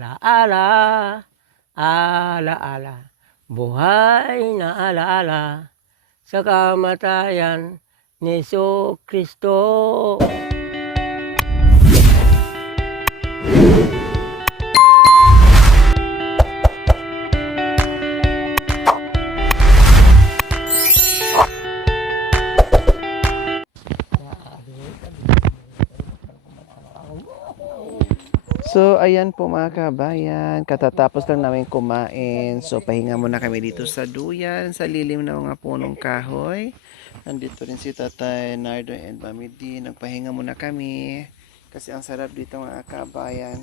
Alaala, alaala, buhay na alaala sa kamatayan ni Jesucristo. So, ayan po mga kabayan, katatapos lang namin kumain. So, pahinga muna kami dito sa duyan, sa lilim ng mga punong kahoy. Nandito rin si Tatay Nardo and Mami D. Nagpahinga muna kami. Kasi ang sarap dito mga kabayan.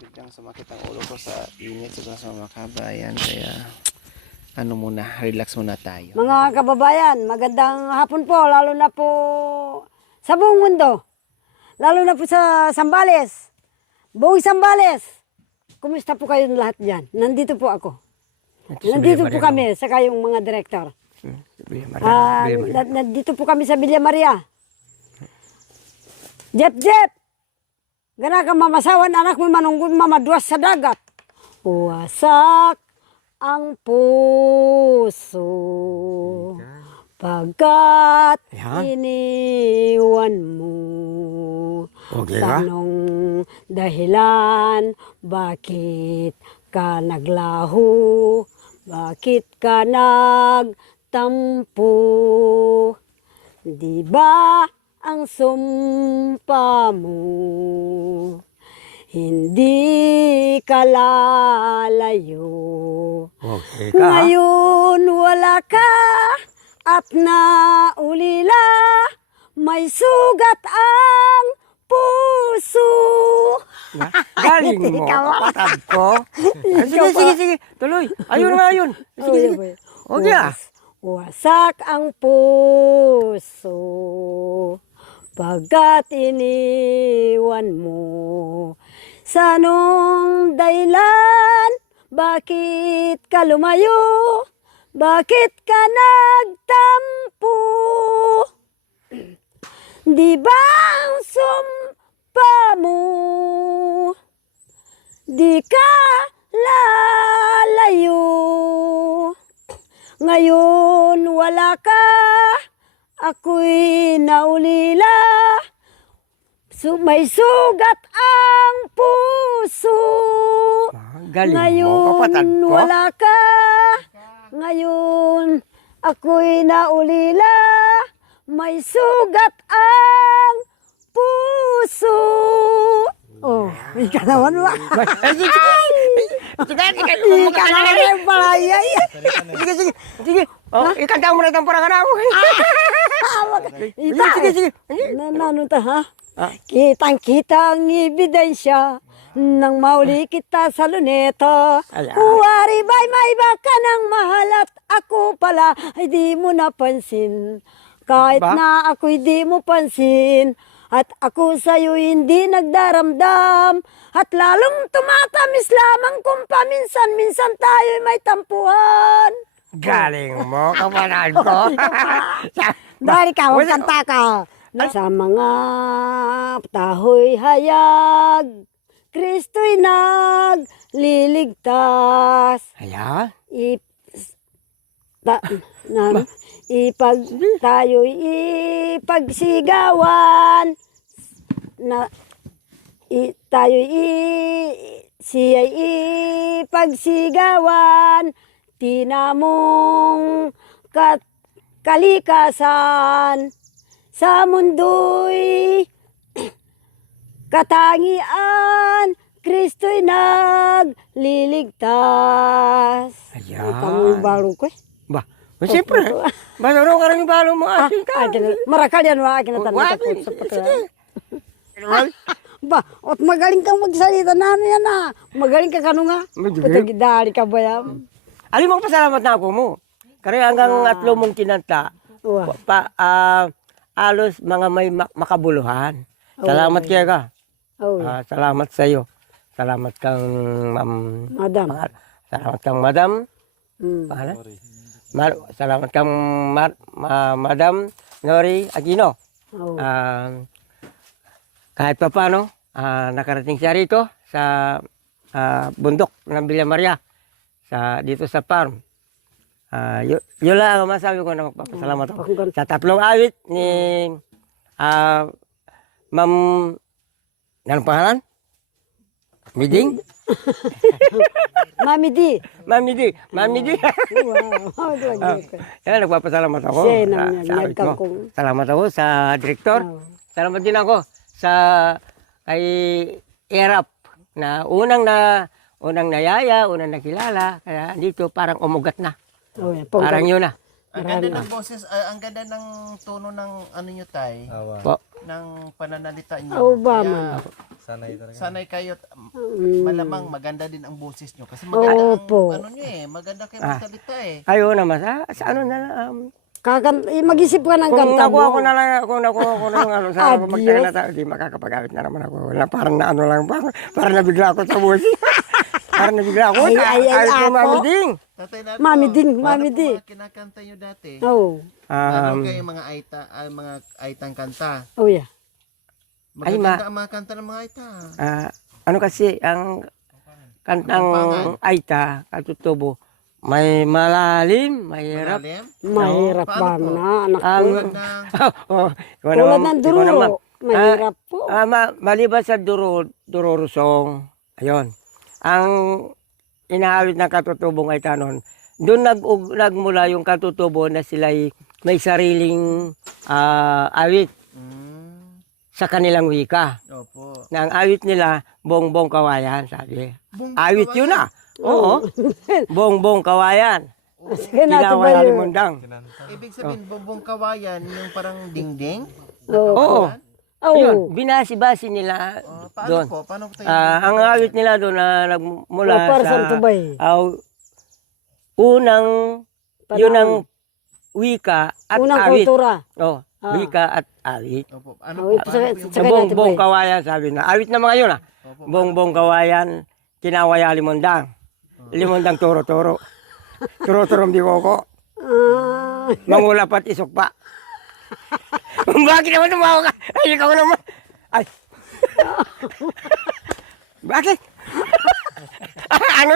Biglang sumakit ang ulo ko sa init sa mga kabayan. Kaya, relax muna tayo. Mga kababayan, magandang hapon po, lalo na po sa buong mundo. Lalo na po sa Zambales. Buong Zambales. Kumusta po kayo lahat dyan? Nandito po ako. Nandito po kami, saka yung mga direktor. Nandito po kami sa Villa Maria. Jep! Gana ka mamasawan anak mo manunggun mamaduas sa dagat. Wasak ang puso pagkat iniwan mo. Okay ka? Tanong dahilan, bakit ka naglaho? Bakit ka nagtampo? Di ba ang sumpa mo? Hindi ka lalayo. Okay ka? Ngayon wala ka at naulila. May sugat ang puso. Galing mo, kapatid ko. Sige. Tuloy. Ayun. Sige. Okay ah. Wasak ang puso pagkat iniwan mo. Sa anong dahilan, bakit ka lumayo? Bakit ka nagtampo? Di ba ang sumpa mo? Di ka lalayo. Ngayon wala ka, ako'y naulila. May sugat ang puso. Galing Ngayon mo, kapatid ko. wala ka. Ngayon ako'y naulila. May sugat ang puso. Oh, ika naman ba? Ika naman yung palayay. Sige. Oh, ikanta mo na itong parang anak mo. Sige. Ano ta ha? Kitang-kita ang ebidensya nang mauli kita sa luneta. Huwari ba'y may iba ka ng mahal at ako pala ay di mo napansin. Kahit na ako'y di mo pansin at ako sa'yo hindi nagdaramdam at lalong tumatamis lamang kung paminsan-minsan tayo'y may tampuhan. Galing mo, kapatid ko. Dahil ka, kanta ka. Sa mga taho'y hayag, Kristo'y nagliligtas. Ayan. Tayo'y ipagsigawan na siya'y ipagsigawan tinamong kalikasan sa mundo'y katangian Kristo'y nagliligtas. Ayan. Ang balo ko eh. Siyempre. Basta rin ka rin yung balo mo. Marakal yan wa akin na tanong sa pato. Ba, at magaling kang magsalita na ano yan ah. Magaling ka kano nga. Patagidari ka ba yan? Alim mo pasalamat na ako mo. Kaya hanggang atlo mong kinanta. Alos mga may makabuluhan. Salamat kaya ka. Salamat sa iyo. Salamat kang Madam. Salamat kang Madam. Salamat kang Madam Nori Aquino. Kahit pa paano, nakarating siya rito sa bundok ng Villa Maria dito sa farm. Yun lang ang masabi ko na magpapasalamat ako sa tatlong awit ni Ma'am, anong pangalan? Miding? Mami D. Mami D. Wow. Yan, nagpapasalamat ako. Siya sa naman yan. awit mo. Salamat ako sa direktor. Salamat din ako sa kay Erap na unang nayaya, unang nakilala. Kaya dito parang umugat na. Parang yun na. Ang ganda ng boses, ang ganda ng tono ng ano nyo tay, Po. ng pananalita nyo. Oh, ba man. Sanay kayo, malamang maganda din ang boses nyo. Kasi maganda ang ano nyo maganda kayo magsalita Ayun naman, sa ano na lang. Mag-isip ka ng Kung kanta nakuha mo. ko na lang, kung nakuha ko na yung ano, sa magtagal na tayo, di makakapag-awit na naman ako. Wala, parang na ano lang, parang nabigla ako sa boses. Parang nabigla ako. Ay, ko, ako. Mami Ding. Mami Ding. Mga kinakanta nyo dati. Oo. Ano kayo mga mga aitang kanta? Oh, yeah. Magaganda ang mga kanta ng mga aita. Ano kasi, ang kantang Aita, katutubo, may malalim, mahirap. Mahirap ba Paano po? na, anak ko? Tulad Tulad ng duro. Mahirap po. Maliban sa dururusong, ayun. Ang inaawit ng katutubong Aita noon, doon nagmula yung katutubo na sila'y may sariling awit sa kanilang wika. Opo. Na ang awit nila, bongbong kawayan, sabi. Bongbong Awit yun na. Oo. Bongbong kawayan. Sige natin ba Kinawaya yun? limundang. Ibig sabihin, bumbong kawayan, yung parang dingding? Oo. Oo. Yun, binasi-basi nila Paano doon. po? Paano po tayo? Ang awit nila doon na nagmula Para sa saan tubay? unang, yun ang wika at Unang awit. kultura. Oh, wika at awit. Opo. Ano po? Paano po yung... Sa Bongbong kawayan, sabi na. Awit na mga yun Bongbong kawayan, kinawaya limundang. Limundang turo-turo. Turo-turong bikoko. Mangulapat isok pa. Bakit naman tumawa ka? Ay, ikaw naman. Ay. Bakit? Ano?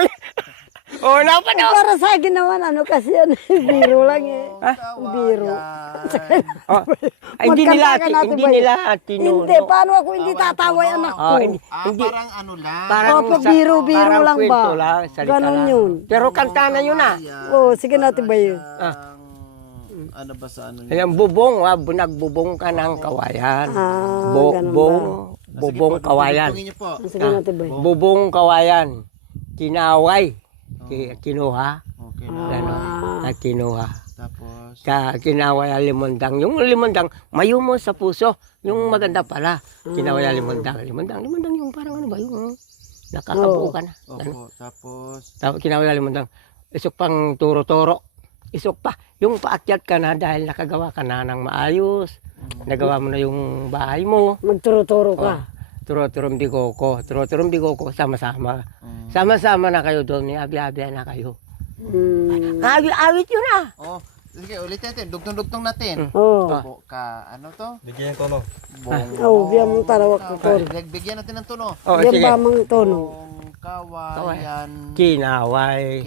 Oh, napanood. Para sa akin naman, ano kasi yan, biro lang Biro. Ay, hindi nila tinuno. Hindi, paano ako hindi tatawa yung anak ko? Hindi. Parang ano lang. Opo, biro-biro parang lang ba? kwento lang, salita Ganon lang. yun. Pero kanta na yun Oo, sige natin ba yun? Ano ba sa ano? Ayan, bubong, nagbubong ka ng kawayan. Ganun Bubong kawayan. Tungin niyo po. Sige natin ba yun? Bubong kawayan. Kinaway. Kinuha. Okay Gano'n. Kinuha. Tapos? Kinaway limundang. Yung limundang, mayumo sa puso. Yung maganda pala. Kinaway limundang. Limundang yung parang ano ba yung nakakabuo ka na. Opo. Tapos? Kinaway limundang. Isok pang turo-turo. Isok pa. Yung paakyat ka na dahil nakagawa ka na ng maayos. Nagawa mo na yung bahay mo. Magturo-turo ka. Turo-turom bigoko, sama-sama. Sama-sama na kayo doon, abi-abi na kayo. Awit yun Oh, sige, ulit natin. Dugtong-dugtong natin. Oo. Ano to? Bigyan yung tono. Oo, biyan mong talawak ko tono. Bigyan natin ng tono. Biyan ba mang tono? Bong kawayan. Kinaway.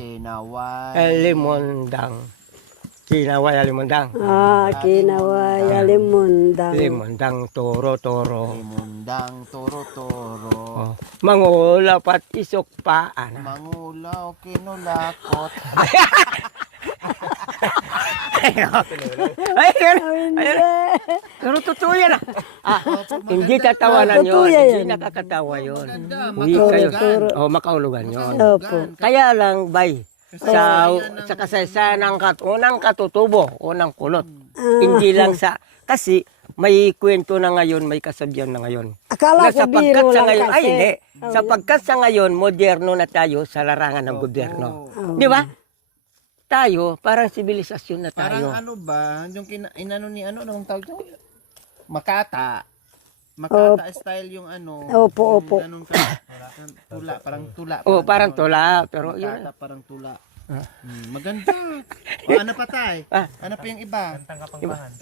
Limundang. Kinaway limundang. Kinaway, alimundang. Limundang toro-toro. Limundang toro-toro. Mangulapat isok pa. Mangulaw kinulakot. Ayun. Pero totoo yan Hindi tatawanan yun. Hindi nakakatawa yun. Wika yun. Makaulugan yun. Kaya lang, bay. Sa kasaysayan ng unang katutubo, unang kulot. Hindi lang kasi may kwento na ngayon, may kasabihan na ngayon. Akala ko biro lang ngayon, kasi. ay hindi. Sapagkat sa ngayon, moderno na tayo sa larangan ng gobyerno. Di ba? Tayo, parang sibilisasyon na tayo. Parang ano ba, yung inano ni anong tawag ito? Makata. Makata style yung ano. Opo. Tula, parang tula. Parang tula. Pero yun. Makata, parang tula. Maganda. Ano pa tay? Ano pa yung iba?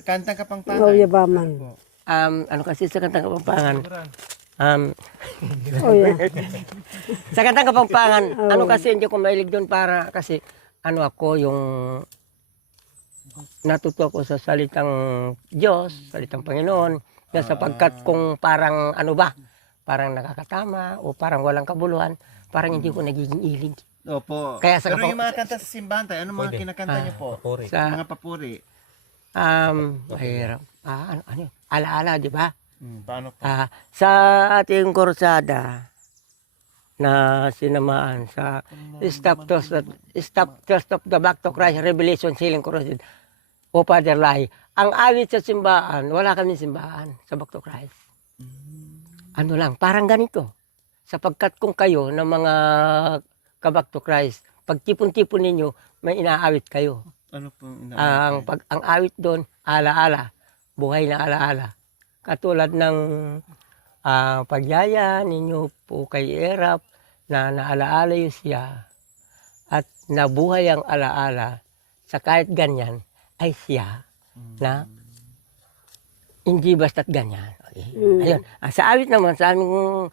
Kantang Kapampangan. Oo, yabaman. Ano kasi sa Kantang Kapampangan? Oh, yeah. Sa kantang Kapampangan, ano kasi hindi ko mahilig doon para kasi ano ako yung natuto ako sa salitang Diyos, salitang Panginoon, na sapagkat kung parang ano ba, parang nakakatama o parang walang kabuluhan, parang hindi ko nagiging ilig. Opo. Kaya sa Pero yung mga kanta sa simbahan tayo, ano mga kinakanta niyo po? Sa, Mga papuri. mahirap. Ano yun? Alaala, di ba? Paano po? Sa ating kursada na sinamaan sa Stop of the Back to Christ Revelation Healing Crusade o Father Lai. Ang awit sa simbahan, wala kami simbahan sa Back to Christ. Ano lang, parang ganito. Sapagkat kung kayo ng mga ka-Back to Christ, pag tipon-tipon ninyo, may inaawit kayo. Ano po? Ang awit doon, alaala, buhay na alaala. Katulad ng pagyaya ninyo po kay Erap na naalaala yun siya at nabuhay ang alaala sa kahit ganyan ay siya na hindi basta't ganyan. Okay. Ayun. Sa awit naman, sa aming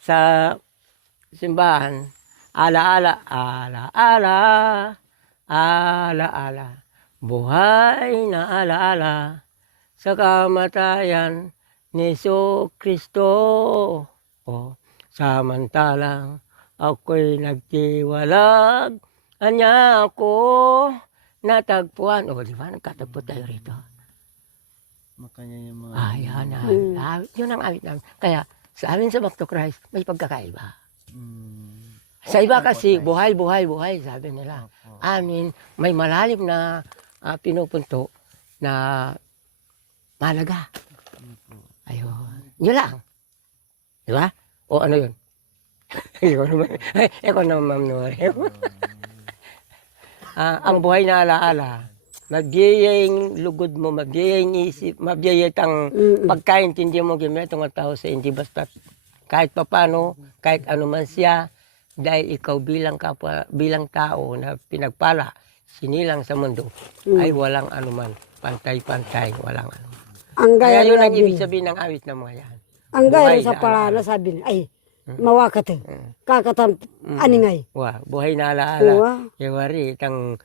sa simbahan, alaala, alaala, alaala, buhay na alaala sa kamatayan ni Kristo. O, samantalang ako'y nagtiwalag, anya ako natagpuan. O, di ba? Nagkatagpo tayo rito. Makanya yung mga... Ayan, awit. Yun ang awit namin. Kaya, sa amin sa Back to Christ, may pagkakaiba. Sa iba kasi, buhay, buhay, buhay, sabi nila. Amin, may malalim na pinupunto na malaga. Ayun. Yun lang. Di ba? O ano yun? Ikaw naman, Ma'am Nori. Ang buhay na alaala, mabiyayang lugod mo, mabiyayang isip, mabiyayang pagkaintindi mo gimit ang tao sa hindi basta kahit papano, kahit ano man siya, dahil ikaw bilang tao na pinagpala, sinilang sa mundo, ay walang anuman, pantay-pantay, walang anuman. Kaya yun ang ibig sabihin ng awit ng mga yan. Ang gaya sa parana sabi niya, ay, mawakat kakatan, aningay. Buhay na alaala. Yawari, itang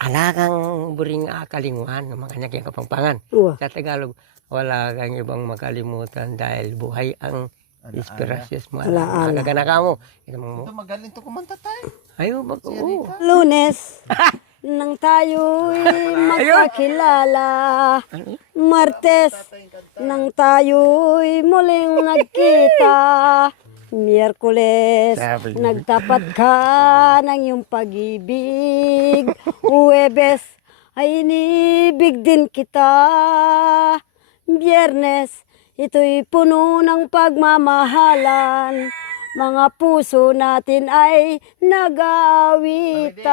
alagang buring akalinguan ng mga kanyang kapampangan. Sa Tagalog, wala kang ibang makalimutan dahil buhay ang inspirasyos mo. Alaga na ka mo. Ito magaling to kumanta tayo. Ayaw, Lunes, nang tayo'y magkakilala. Martes, nang tayo'y muling nagkita. Miyerkules, nagtapat ka ng iyong pag-ibig. Huwebes, ay inibig din kita. Biyernes, ito'y puno ng pagmamahalan. Mga puso natin ay nag-aawitan.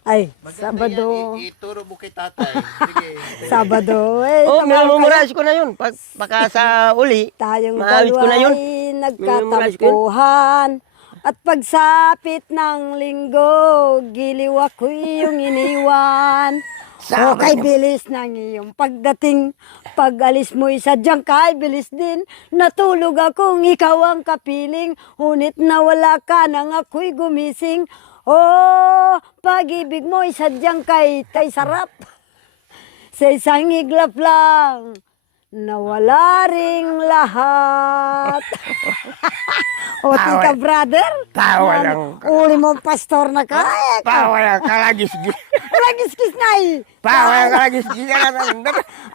Ay, Sabado. Ituro mo kay tatay. Sige. Sabado. memorize ko na yun. Baka sa uli, Tayong maawit ko na yun. dalawa'y nagkatampuhan. At pagsapit ng linggo, giliw ako'y iyong iniwan. Okay, bilis ng iyong pagdating. Pag-alis mo'y sadyang kay bilis din. Natulog akong ikaw ang kapiling. Ngunit nawala ka nang ako'y gumising. Oh, pag-ibig mo'y sadyang kay sarap. Sa isang iglap lang, nawala ring lahat. O, tika, brother. Tawa lang. Uli mo, pastor na ka. Tawa lang, kalagis-gis. Lagis-kis na eh. Tawa lang, kalagis-gis.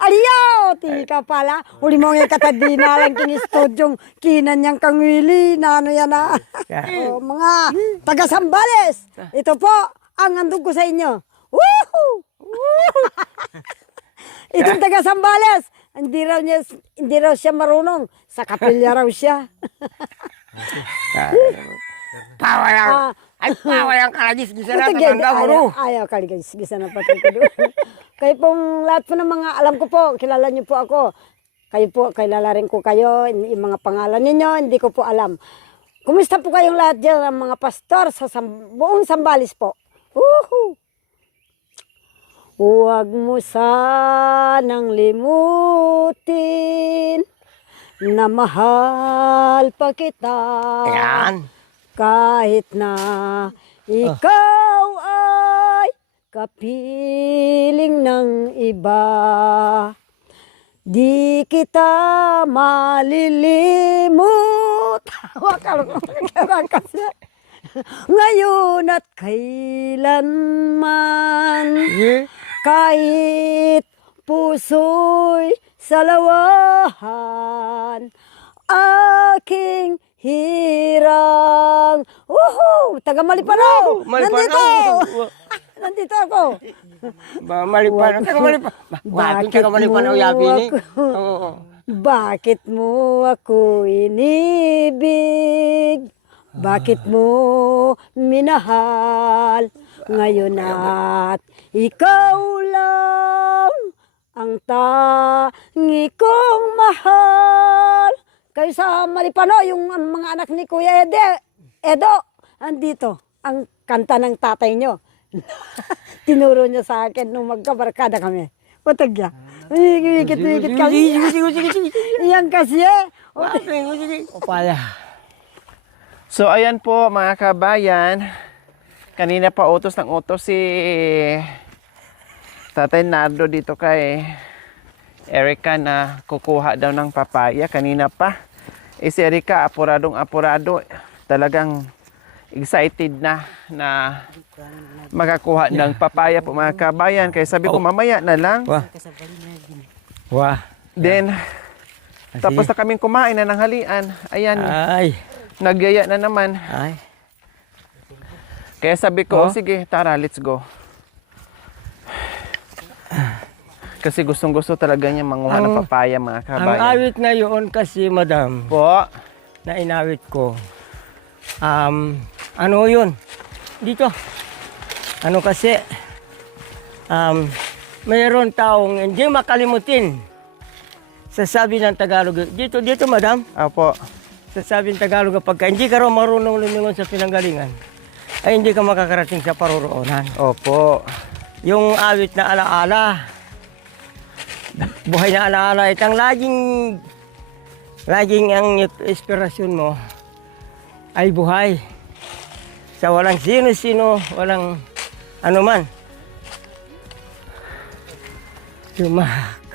Aliyaw, tika pala. Uli mo nga katadina lang king studyong kinan niyang kangwili na ano yan na. O, mga taga-Sambales. Ito po, ang andog ko sa inyo. Woohoo! Itong taga-Sambales. Hindi raw siya marunong. Sa kapilya raw siya. Tawa lang. Ay, tawa lang, kalagis-gis na tatanda mo. Ayaw, kalagis-gis na patay ko doon. Kayo pong lahat po ng mga, alam ko po, kilala niyo po ako. Kayo po, kilala rin ko kayo, yung mga pangalan ninyo, hindi ko po alam. Kumusta po kayong lahat dyan, ang mga pastor sa buong Sambales po? Woohoo! Huwag mo sanang limutin na mahal pa kita. Ayan. Kahit na ikaw ay kapiling ng iba, di kita malilimut. Ngayon at kailanman, kahit puso'y salawahan, aking hirang. Taga Malipanaw! Nandito! Nandito ako! Malipanaw. Taga Malipanaw. Bakit taga Malipanaw yabi ni? Oo. Bakit mo ako inibig? Bakit mo minahal? Ngayon at ikaw lang ang tangi kong mahal. Kayo sa Malipano, yung mga anak ni Kuya Edo, andito ang kanta ng tatay nyo. Tinuro niya sa akin nung magkabarkada kami. Utag niya. Higit kami. Iyan kasi Opala. So ayan po mga kabayan, kanina pa utos ng utos si Tatay Nardo dito kay Erica na kukuha daw ng papaya kanina pa. Si Erica apurado, talagang excited na makakuha ng papaya po mga kabayan. Kaya sabi ko mamaya na lang. Wah. Then tapos na kaming kumain na ng halian. Ayan. Ay. Nagyaya na naman. Ay. Kaya sabi ko, sige, tara, let's go. Kasi gustong-gusto talaga niya manguha ng papaya mga Ang kabayan. awit na yun kasi, madam, Po. na inawit ko, ano yun? Dito. Ano kasi, mayroon taong hindi makalimutin. Sasabi ng Tagalog, dito, madam. Opo. Sasabi ng Tagalog, pagka hindi ka raw marunong lumingon sa pinanggalingan, ay hindi ka makakarating sa paroroonan. Opo. Yung awit na alaala, buhay na alaala, itang laging ang inspirasyon mo ay buhay. Sa walang sino-sino, walang anuman. Sumak.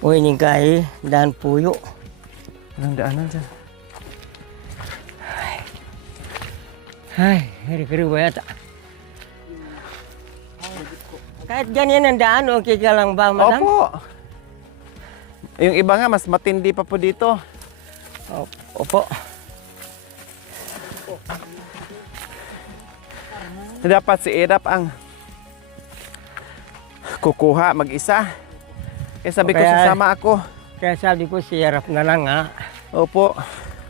Uy, ningkay, daan puyo. Anong daanan dyan? Ay, hari-hari ba yata? Kahit ganyan ang daan, okay ka lang ba, madam? Opo. Yung iba nga, mas matindi pa po dito. Opo. Dapat si Irap ang kukuha mag-isa. Kaya sabi ko, Kaya- sasama ako. Kaya sabi ko, siyarap na lang ha. Opo.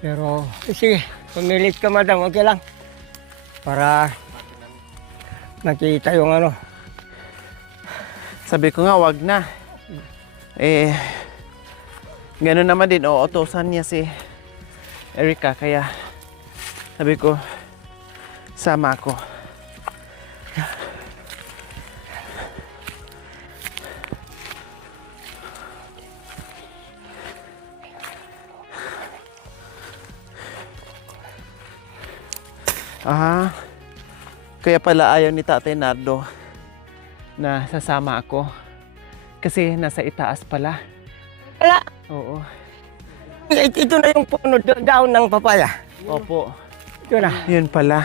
Pero, sige, pumilit ka, madam, okay lang. Para makita yung ano. Sabi ko nga, wag na. Gano'n naman din, uutosan niya si Erica. Kaya sabi ko, sama ako. Kaya pala ayaw ni Tatay Nardo na sasama ako. Kasi nasa itaas pala. Wala. Oo. Ito na yung puno daon ng papaya. Opo. Ito na. Yun pala.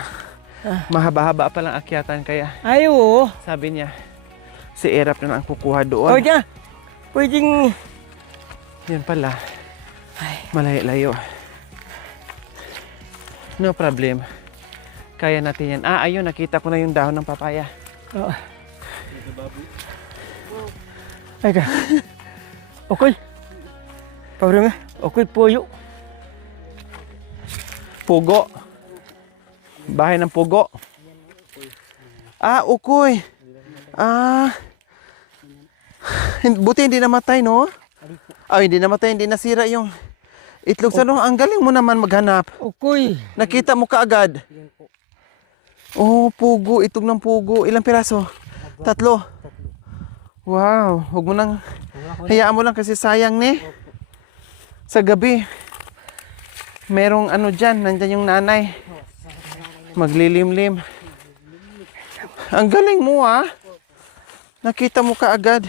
Mahaba-haba palang akyatan kaya Ay, oo. sabi niya si Erap na ang kukuha O doon. dyan, pwedeng... Yun pala. Malayo-layo. No problem. Kaya natin yan. Ayun, nakita ko na yung dahon ng papaya. Oh. Ay ka. Okay. Problema. Okay, puyo. Pugo. Bahay ng pugo. Ukoy. Buti hindi namatay, no? Hindi namatay, hindi nasira yung itlog. Ano, ang galing mo naman maghanap. Okay. Nakita mo kaagad. Oh, pugo, itlog ng pugo. Ilang piraso? 3. Wow, huwag mo nang, hayaan mo lang kasi sayang ni. Sa gabi, merong ano dyan, nandyan yung nanay. Maglilimlim. Ang galing mo ah. Nakita mo ka agad.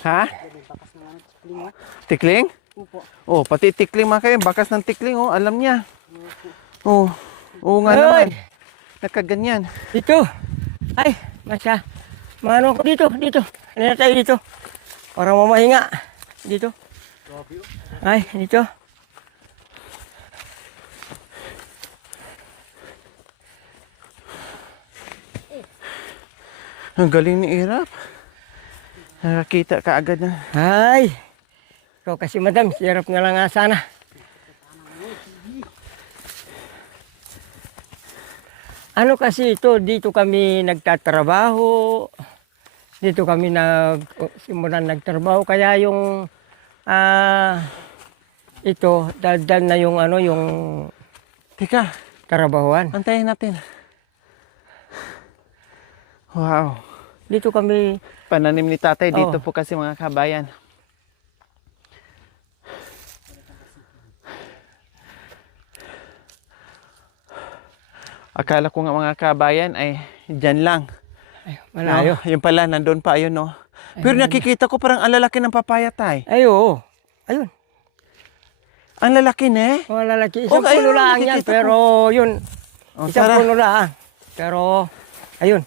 Ha? Tikling? Oh, pati tikling mga kayo. Bakas ng tikling, oh, alam niya. Oh, oo nga naman. Nakaganyan. Dito. Ay, nasa. Mano ko dito. Ano na tayo dito? Para mamahinga. Dito. Ay, dito. Ang galing ni Irap. Nakakita ka agad na. Ay. Ikaw kasi madam, sirap na lang nga sana. Ano kasi ito, dito kami nagtatrabaho. Dito kami simulan nagtrabaho. Kaya yung ito, daldal na yung ano, yung Teka, trabahuan. antayin natin. Wow. Dito kami, Pananim ni tatay dito Oh. po kasi mga kabayan. Akala ko nga mga kabayan ay dyan lang. ay, malayo. No? Yung pala, nandun pa, ayun no. Pero nakikita ko parang ang lalaki ng papaya tay. Ay, oo. Ayun. Ang lalaki ne. Mga lalaki. Isang Okay, puno ayun, lang yan. nakikita ko. Pero yun. Oh, Isang tara. puno lang. Pero, ayun.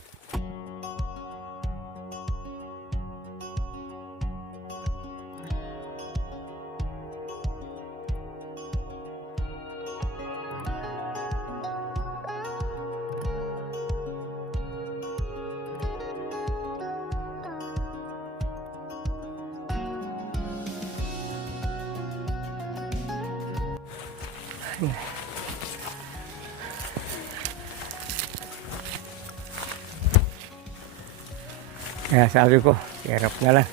Kaya sabi ko, hirap na lang.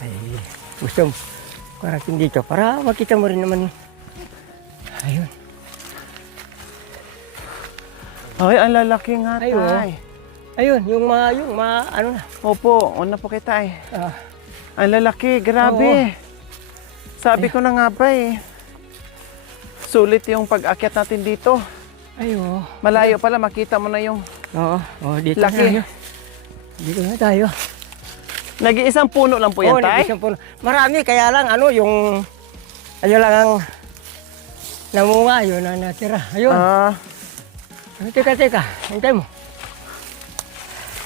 Ay, gusto mo, karating dito para makita mo rin naman. Ayun. Ay, ang lalaki nga Ayun. tay. Ayun, yung ano na. Opo, una po kita eh. Ah, Ang lalaki, grabe. Sabi ko na nga ba eh. Sulit yung pag-akyat natin dito. ayun. Malayo pala, makita mo na yung Oo, dito laki. na tayo. Dito na tayo. Nag-iisang puno lang po yan, Oo, tay? nag-isang puno. Marami, kaya lang ano, yung, ayun lang ang namunga, yun ang natira. Ayun. Teka, hintay mo.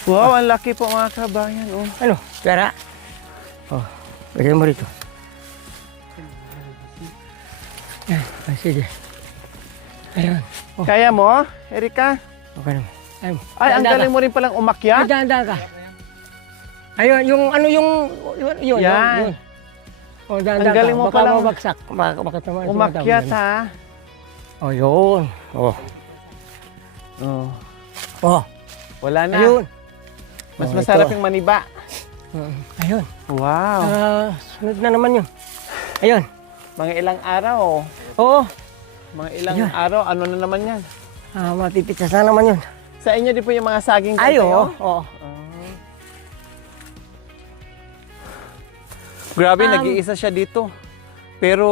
Wow, ang laki po mga kabayan. Oh. Ano, tira. Oh, lagay mo rito. Yan, sige. Ayun. Oh, Kaya mo, Erika? okay naman. Ayun. Ay, ang Dahan-dahan galing mo rin palang ka. umakyat. Dahan-dahan ka. Ayun, yung ano yung, yun. Yan. Oh, dahan-dahan Ang galing ka. mo Baka palang mabagsak. Baka tamaan sa Umakyat mata mo. ha. Oh, yun. Oh. Oh. Oh, Wala na. ayun. Mas Oh, masarap ito. yung maniba. Ayun. Wow. Sunod na naman yun. Ayun. Mga ilang araw. Oo. Mga ilang Ayun. araw. Ano na naman yan? Mapipitsas na naman yun. Sa inyo di po yung mga saging dyan Ay, oo. tayo? Oo. Grabe, nag-iisa siya dito. Pero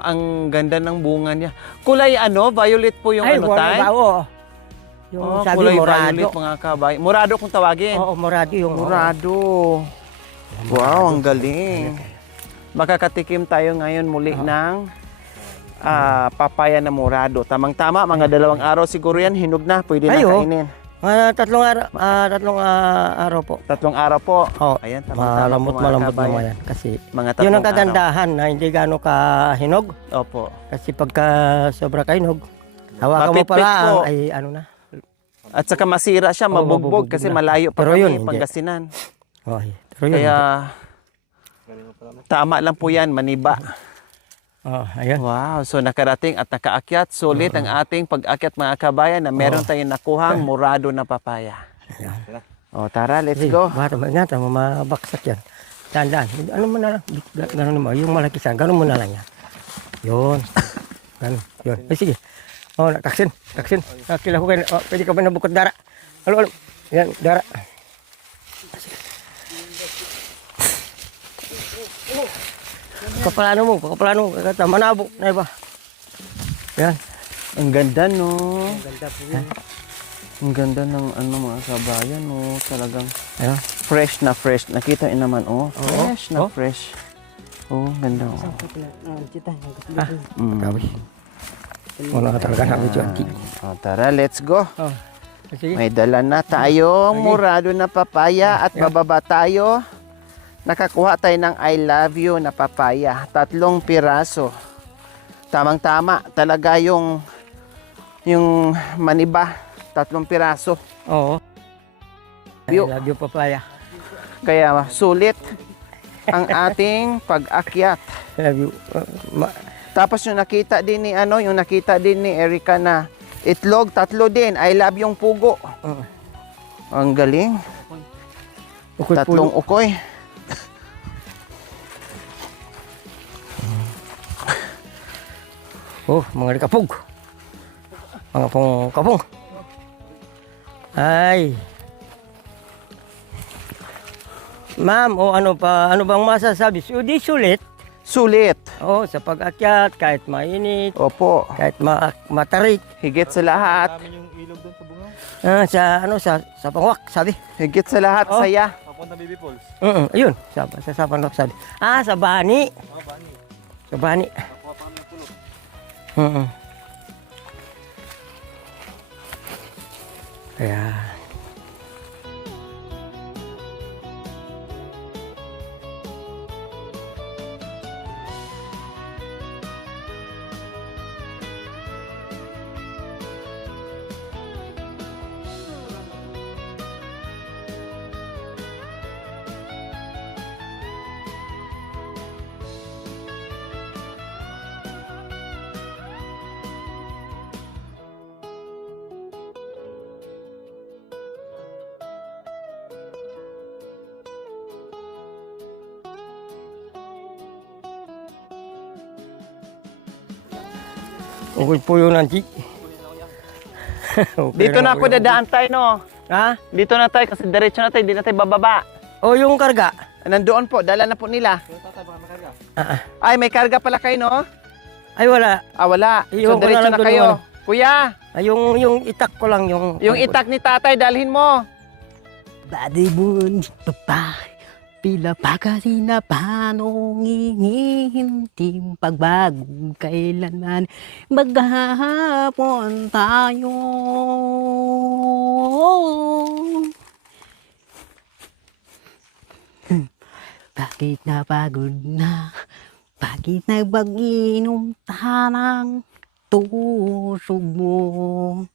ang ganda ng bunga niya. Kulay ano? Violet po yung ano wala tay? ba? Oo. Yung Oh, sabi kulay morado. violet mga kabay. Morado kung tawagin. Oo, morado yung Morado. Wow, ang galing. Makakatikim tayo ngayon muli ng papaya na morado. Tamang-tama, mga 2 araw siguro yan. Hinog na, pwede na Ay, oo. kainin. Tatlong araw po. 3 araw po. Oo. Ayan, tamang-tama po, mga Malambot kabayan. naman yan. Kasi Mga 3 yun ang araw. kagandahan na hindi gano'ng kahinog. Opo. Kasi pagka sobra kahinog, hawakan mo Mapitpit pala po. ay ano na. At saka masira siya, Oo, mabugbog mabubugbog kasi na. malayo pa Pero kami, yun, hindi. Pangasinan. Okay. Pero yun. Kaya tama lang po yan, maniba. Ayun. Wow, so nakarating at nakaakyat. Sulit ang ating pag-akyat mga kabayan na meron tayong nakuhang morado na papaya. O tara, let's go. Bata, ingatan mo, mabaksak yan. Dahan-dahan. Ano mo na lang. Ganun mo. Yung malaki siya, ganun mo na lang yan. Yun. Ganun. Yun. Ay, sige. Oh, taksin. Takila ko kayo. Oh, pwede ka ba nabukot dara? Ano. Yan, dara. Kapalano mo, kakata, manabo, na iba. Yan. Ang ganda, no? Ang ganda po yan. Ang ganda ng ano mga kabayan, no? Talagang Ayan. fresh na fresh. Nakita niyo naman, oh. Fresh na Oh. fresh. Oh, ganda, oh. Grabe. Wala ka talaga namin dyan. Oh, tara, let's go. Oh. Sige. May dala na tayong murado na papaya at bababa tayo. Nakakuha tayo ng I love you na papaya. 3 piraso. Tamang-tama talaga yung maniba. 3 piraso. Oo. I love you, papaya. Kaya sulit ang ating pag-akyat. I love you. Tapos yung nakita din ni Erica na itlog, 3 din. I love yung pugo. Ang galing. 3 ukoy. Oh, mga kapog. Mga pong kapong. Ay. Ma'am, ano bang masasabi? Di sulit. Sulit. Oh, sa pag-akyat, kahit mainit, Opo. kahit matarik. Higit sa lahat. Sa pangwak, sabi. Higit sa lahat, saya. Papunta Baby Falls. Ayun, sa pangwak, sabi. Sa bani. Sa bani. Kaya... Okay po yun, Nancy. Dito na ako dadaan tayo, no? Ha? Dito na tayo kasi diretso na tayo, hindi na tayo bababa. O yung karga? Nandoon po, dala na po nila. Ay, may karga pala kayo, no? Ay, wala. Wala. Iwan So, ko diretso na lang na doon kayo. yung Kuya, Ay, yung itak ko lang yung... yung itak ni tatay, dalhin mo. Badibun, papa, pila pa kasi na panong hihintim pagbago kailanman maghahapon tayo. Bakit napagod na? Bakit nagpag-inom tanang tusog mo?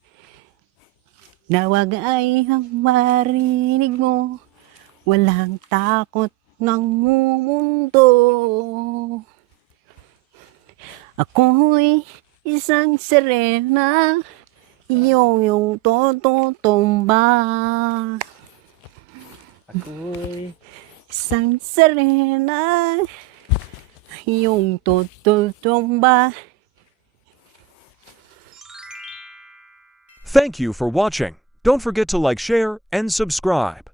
Nawag ay ang marinig mo, walang takot ng mundo. Ako'y isang sirena, yung tototomba. Ako'y isang sirena, yung tototomba. Thank you for watching. Don't forget to like, share, and subscribe.